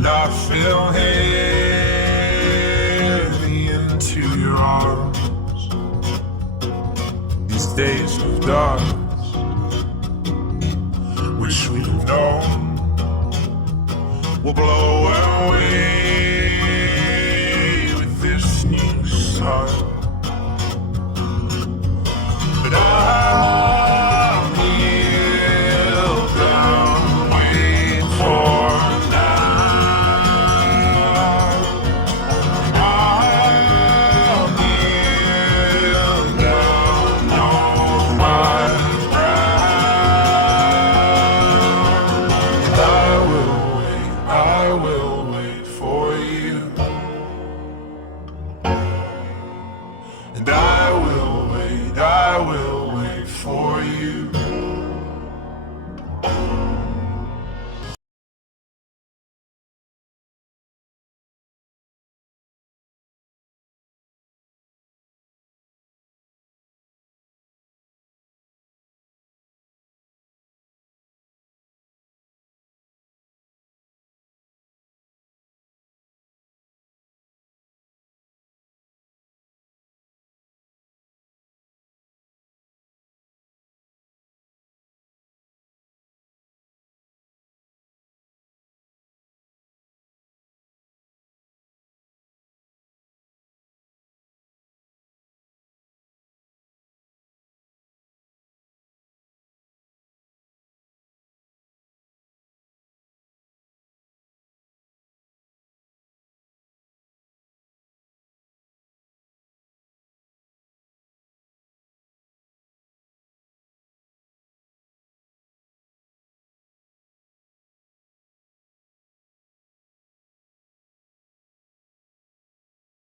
and I fell heavy into your arms. These days of darkness, wish we'd have known, will blow away with this new sun. But I'm here bound, wait for now. I'm here down on my ground. I will wait, I will